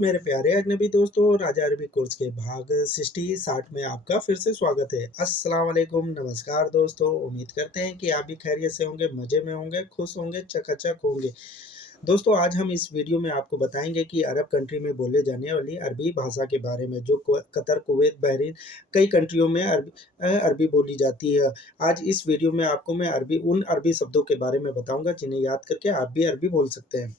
मेरे प्यारे अजनबी दोस्तों, राजा अरबी कोर्स के भाग 60 में आपका फिर से स्वागत है। अस्सलाम वालेकुम, नमस्कार दोस्तों। उम्मीद करते हैं कि आप भी खैरियत से होंगे, मज़े में होंगे, खुश होंगे, चकाचक होंगे। दोस्तों, आज हम इस वीडियो में आपको बताएंगे कि अरब कंट्री में बोले जाने वाली अरबी भाषा के बारे में, जो कतर, कुवैत, बहरीन, कई कंट्रियों में अरबी बोली जाती है। आज इस वीडियो में आपको मैं उन अरबी शब्दों के बारे में बताऊंगा जिन्हें याद करके आप भी अरबी बोल सकते हैं।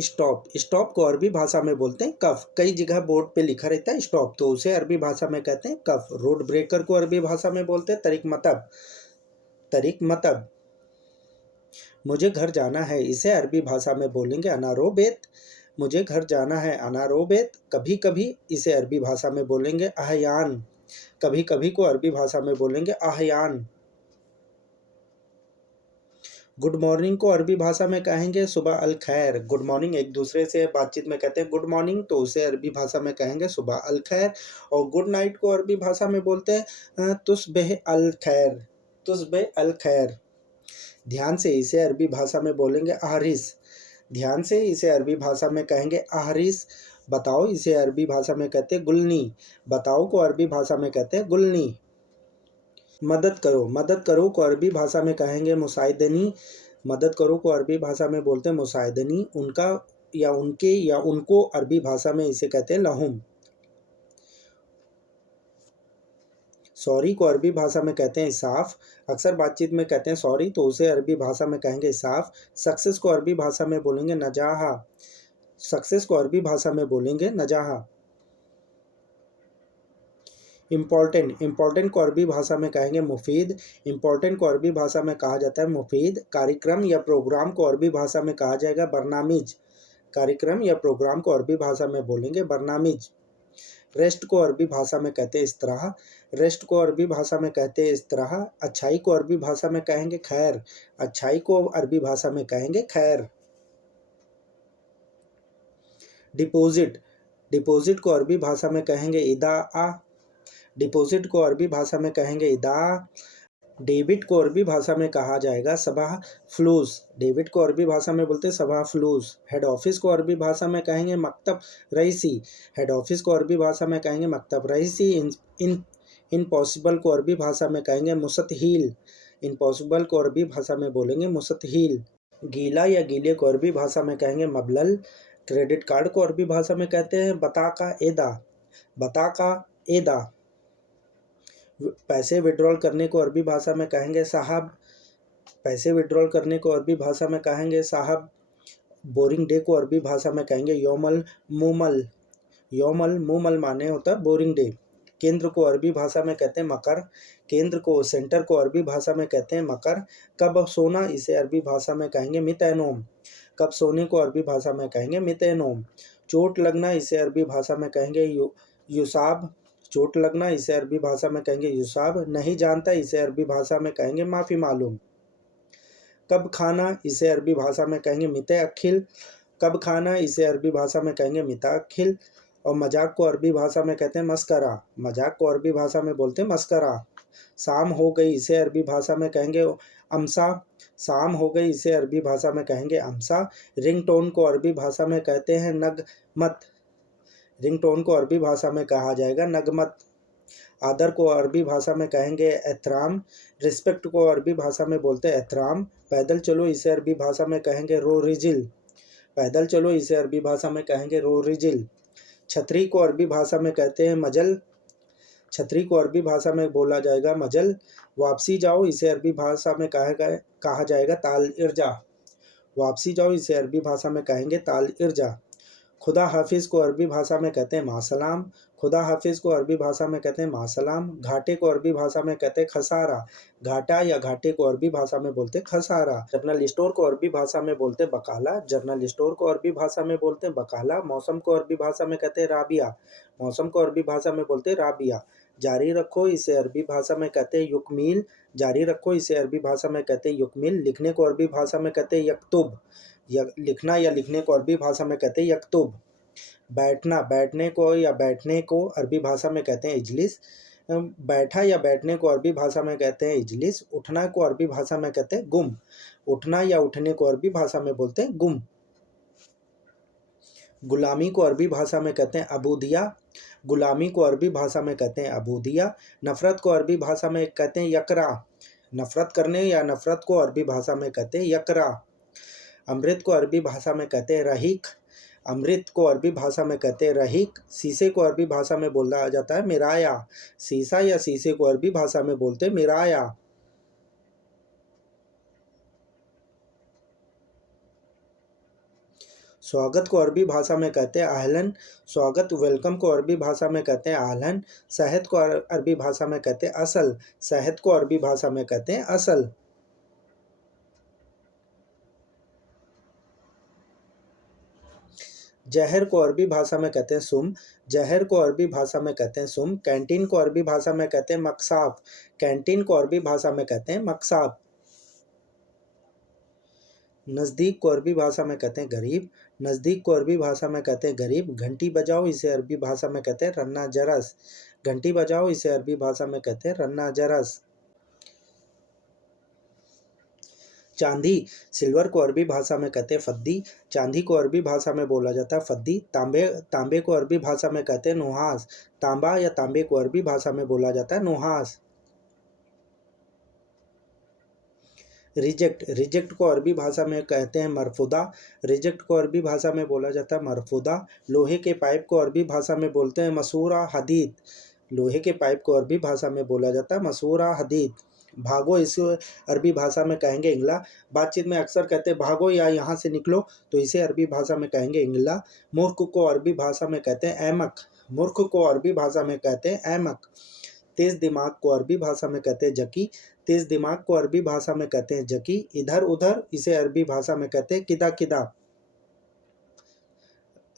स्टॉप, स्टॉप को अरबी भाषा में बोलते हैं कफ। कई जगह बोर्ड पे लिखा रहता है स्टॉप, तो उसे अरबी भाषा में कहते हैं कफ। रोड ब्रेकर को अरबी भाषा में बोलते हैं तरीक मतब। तरीक मतब। मुझे घर जाना है, इसे अरबी भाषा में बोलेंगे अनारोबेत। मुझे घर जाना है, अनारोबेत। कभी कभी इसे अरबी भाषा में बोलेंगे अहयान। कभी कभी को अरबी भाषा में बोलेंगे अहयान। गुड मॉर्निंग को अरबी भाषा में कहेंगे सुबह अल खैर। गुड मॉर्निंग एक दूसरे से बातचीत में कहते हैं गुड मॉर्निंग, तो उसे अरबी भाषा में कहेंगे सुबह अल खैर। और गुड नाइट को अरबी भाषा में बोलते हैं तुस्बह अल खैर। तुस्बह अल खैर। ध्यान से इसे अरबी भाषा में बोलेंगे आहरिस। ध्यान से इसे अरबी भाषा में कहेंगे आहरिस। बताओ इसे अरबी भाषा में कहते हैं गुलनी। बताओ को अरबी भाषा में कहते हैं गुलनी। मदद करो, मदद करो को अरबी भाषा में कहेंगे मुसाइदनी। मदद करो को अरबी भाषा में बोलते हैं मुसाइदनी। उनका या उनके या उनको अरबी भाषा में इसे कहते हैं लहुम। सॉरी को अरबी भाषा में कहते हैं इसाफ। अक्सर बातचीत में कहते हैं सॉरी, तो उसे अरबी भाषा में कहेंगे इसाफ। सक्सेस को अरबी भाषा में बोलेंगे नजाहा। सक्सेस को अरबी भाषा में बोलेंगे नजाहा। इम्पॉर्टेंट, इम्पॉर्टेंट को अरबी भाषा में कहेंगे मुफीद। इम्पॉर्टेंट को अरबी भाषा में कहा जाता है मुफीद। कार्यक्रम या प्रोग्राम को अरबी भाषा में कहा जाएगा बरनामिज। कार्यक्रम या प्रोग्राम को अरबी भाषा में बोलेंगे बरनामिज। रेस्ट को अरबी भाषा में कहते हैं इस्तराह। रेस्ट को अरबी भाषा में कहते हैं इस्तराह। अच्छाई को अरबी भाषा में कहेंगे खैर। अच्छाई को अरबी भाषा में कहेंगे खैर। डिपॉजिट, डिपॉजिट को अरबी भाषा में कहेंगे इदा। डिपॉजिट को अरबी भाषा में कहेंगे इदा। डेबिट को अरबी भाषा में कहा जाएगा सबाह फ्लूस। डेबिट को अरबी भाषा में बोलते हैं सबाह फ्लूस। हेड ऑफिस को अरबी भाषा में कहेंगे मकतब रईसी। हेड ऑफिस को अरबी भाषा में कहेंगे मकतब रईसी। इन इनपॉसिबल को अरबी भाषा में कहेंगे मुस्तहील। इनपॉसिबल को अरबी भाषा में बोलेंगे मुस्तहील। गीला या गीले को अरबी भाषा में कहेंगे मबलल। क्रेडिट कार्ड को अरबी भाषा में कहते हैं बताका एदा। बताका एदा। पैसे विड्रॉल करने को अरबी भाषा में कहेंगे साहब। पैसे विड्रॉल करने को अरबी भाषा में कहेंगे साहब। बोरिंग डे को अरबी भाषा में कहेंगे यौमल मूमल। यौमल मूमल माने होता है बोरिंग डे। केंद्र को अरबी भाषा में कहते हैं मकर। केंद्र को सेंटर को अरबी भाषा में कहते हैं मकर। कब सोना इसे अरबी भाषा में कहेंगे मितैनोम। कब सोने को अरबी भाषा में कहेंगे मितैनोम। चोट लगना इसे अरबी भाषा में कहेंगे युसाब। चोट लगना इसे अरबी भाषा में कहेंगे युसाब। नहीं जानता इसे अरबी भाषा में कहेंगे माफ़ी मालूम। कब खाना इसे अरबी भाषा में कहेंगे मिते अखिल। कब खाना इसे अरबी भाषा में कहेंगे मिता अखिल। और मजाक को अरबी भाषा में कहते हैं मस्करा। मजाक को अरबी भाषा में बोलते हैं मस्करा। शाम हो गई इसे अरबी भाषा में कहेंगे अमसा। शाम हो गई इसे अरबी भाषा में कहेंगे अमसा। रिंगटोन को अरबी भाषा में कहते हैं नगमत। रिंगटोन को अरबी भाषा में कहा जाएगा नगमत। आदर को अरबी भाषा में कहेंगे एहतराम। रिस्पेक्ट को अरबी भाषा में बोलते हैं एहतराम। पैदल चलो इसे अरबी भाषा में कहेंगे रो रिजिल। पैदल चलो इसे अरबी भाषा में कहेंगे रो रिजिल। छतरी को अरबी भाषा में कहते हैं मजल। छतरी को अरबी भाषा में बोला जाएगा मजल। वापसी जाओ इसे अरबी भाषा में कहा जाएगा ताल इर्जा। वापसी जाओ इसे अरबी भाषा में कहेंगे ताल इर्जा। खुदा हाफिज़ को अरबी भाषा में कहते हैं मासलाम। खुदा हाफिज़ को अरबी भाषा में कहते हैं मासलाम। घाटे को अरबी भाषा में कहते हैं खसारा। घाटा या घाटे को अरबी भाषा में बोलते हैं खसारा। जर्नल स्टोर को अरबी भाषा में बोलते हैं बकाला। जर्नल स्टोर को अरबी भाषा में बोलते हैं बकाला। मौसम को अरबी भाषा में कहते हैं राबिया। मौसम को अरबी भाषा में बोलते हैं राबिया। जारी रखो इसे अरबी भाषा में कहते हैं युकमील। जारी रखो इसे अरबी भाषा में कहते हैं युकमील। लिखने को अरबी भाषा में कहते हैं यकतुब। लिखना या लिखने को अरबी भाषा में कहते हैं यकतुब। बैठना, बैठने को या बैठने को अरबी भाषा में कहते हैं इजलिस। बैठा या बैठने को अरबी भाषा में कहते हैं इजलिस। उठना को अरबी भाषा में कहते हैं गुम। उठना या उठने को अरबी भाषा में बोलते हैं गुम। गुलामी को अरबी भाषा में कहते हैं अबूदिया। गुलामी को अरबी भाषा में कहते हैं अबूदिया। नफ़रत को अरबी भाषा में कहते हैं यकरा। नफ़रत करने या नफ़रत को अरबी भाषा में कहते हैं यकरा। अमृत को अरबी भाषा में कहते हैं रहीक। अमृत को अरबी भाषा में कहते हैं रहीक। शीशे को अरबी भाषा में बोला जाता है मिराया। शीशा या शीशे को अरबी भाषा में बोलते हैं मिराया। स्वागत को अरबी भाषा में कहते हैं आहलन। स्वागत वेलकम को अरबी भाषा में कहते हैं आहलन। शहद को अरबी भाषा में कहते हैं असल। शहद को अरबी भाषा में कहते हैं असल। जहर को अरबी भाषा में कहते हैं सुम। जहर को अरबी भाषा में कहते हैं सुम। कैंटीन को अरबी भाषा में कहते हैं मकसाब। कैंटीन को अरबी भाषा में कहते हैं मकसाब। नज़दीक को अरबी भाषा में कहते हैं गरीब। नज़दीक को अरबी भाषा में कहते हैं गरीब। घंटी बजाओ इसे अरबी भाषा में कहते हैं रन्ना जरस। घंटी बजाओ इसे अरबी भाषा में कहते हैं रन्ना जरस। चांदी सिल्वर को अरबी भाषा में कहते हैं फद्दी। चांदी को अरबी भाषा में बोला जाता है फद्दी। तांबे को अरबी भाषा में कहते हैं नुहास। तांबा या तांबे को अरबी भाषा में बोला जाता है नुहास। रिजेक्ट को अरबी भाषा में कहते हैं मरफुदा। रिजेक्ट को अरबी भाषा में बोला जाता है मरफुदा। लोहे के पाइप को अरबी भाषा में बोलते हैं मसूरा हदीद। लोहे के पाइप को अरबी भाषा में बोला जाता है मसूरा हदीद। भागो इसे अरबी भाषा में कहेंगे इंगला। बातचीत में अक्सर कहते हैं भागो या यहाँ से निकलो, तो इसे अरबी भाषा में कहेंगे इंगला। मूर्ख को अरबी भाषा में कहते हैं अहमक। मूर्ख को अरबी भाषा में कहते हैं अहमक। तेज़ दिमाग को अरबी भाषा में कहते हैं जकी। तेज़ दिमाग को अरबी भाषा में कहते हैं जकी। इधर उधर इसे अरबी भाषा में कहते हैं किदा किदा।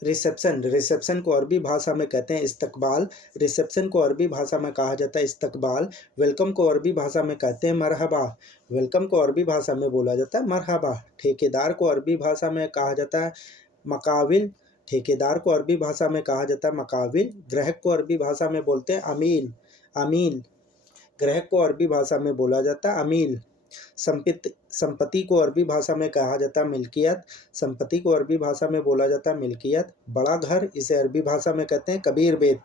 रिसेप्शन को अरबी भाषा में कहते हैं इस्तकबाल। रिसेप्शन को अरबी भाषा में कहा जाता है इस्तकबाल। वेलकम को अरबी भाषा में कहते हैं मरहबा। वेलकम को अरबी भाषा में बोला जाता है मरहबा। ठेकेदार को अरबी भाषा में कहा जाता है मकाविल। ठेकेदार को अरबी भाषा में कहा जाता है मकाविल। ग्राहक को अरबी भाषा में बोलते हैं अमील। अमील ग्राहक को अरबी भाषा में बोला जाता है अमील। संपत्ति को अरबी भाषा में कहा जाता है मिल्कियत। संपत्ति को अरबी भाषा में बोला जाता है मिल्कियत। बड़ा घर इसे अरबी भाषा में कहते हैं कबीर बेत।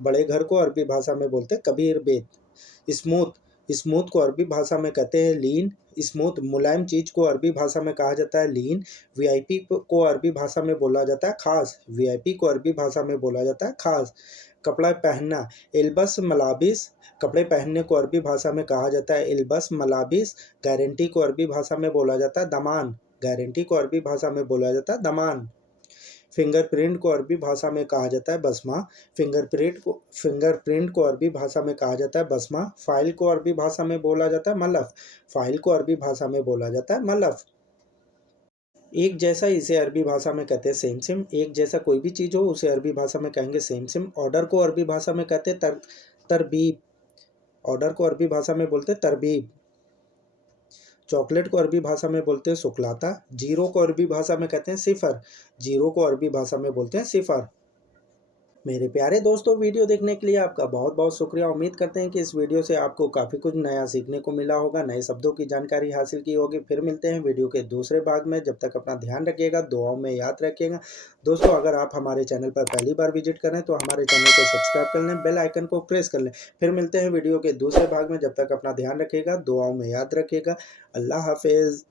बड़े घर को अरबी भाषा में बोलते हैं कबीर बेत। स्मूथ को अरबी भाषा में कहते हैं लीन। स्मूथ मुलायम चीज़ को अरबी भाषा में कहा जाता है लीन। वीआईपी को अरबी भाषा में बोला जाता है खास। वीआईपी को अरबी भाषा में बोला जाता है खास। कपड़ा पहनना इल्बस मलाबिस। कपड़े पहनने को अरबी भाषा में कहा जाता है इल्बस मलाबिस। गारंटी को अरबी भाषा में बोला जाता है दमान। गारंटी को अरबी भाषा में बोला जाता है दमान। फिंगरप्रिंट को अरबी भाषा में कहा जाता है बसमा। फिंगरप्रिंट को अरबी भाषा में कहा जाता है बसमा। फाइल को अरबी भाषा में बोला जाता है मलफ। फाइल को अरबी भाषा में बोला जाता है मलफ। एक जैसा इसे अरबी भाषा में कहते हैं सेम सेम। एक जैसा कोई भी चीज़ हो उसे अरबी भाषा में कहेंगे सेम सेम। ऑर्डर को अरबी भाषा में कहते हैं तरबीब। ऑर्डर को अरबी भाषा में बोलते हैं तरबीब। चॉकलेट को अरबी भाषा में बोलते हैं सुकलाता। जीरो को अरबी भाषा में कहते हैं सिफर। जीरो को अरबी भाषा में बोलते हैं सिफर। मेरे प्यारे दोस्तों, वीडियो देखने के लिए आपका बहुत बहुत शुक्रिया। उम्मीद करते हैं कि इस वीडियो से आपको काफ़ी कुछ नया सीखने को मिला होगा, नए शब्दों की जानकारी हासिल की होगी। फिर मिलते हैं वीडियो के दूसरे भाग में। जब तक अपना ध्यान रखिएगा, दुआओं में याद रखिएगा। दोस्तों, अगर आप हमारे चैनल पर पहली बार विजिट करें तो हमारे चैनल को सब्सक्राइब कर लें, बेल आइकन को प्रेस कर लें। फिर मिलते हैं वीडियो के दूसरे भाग में। जब तक अपना ध्यान रखिएगा, दुआओं में याद रखिएगा। अल्लाह हाफिज़।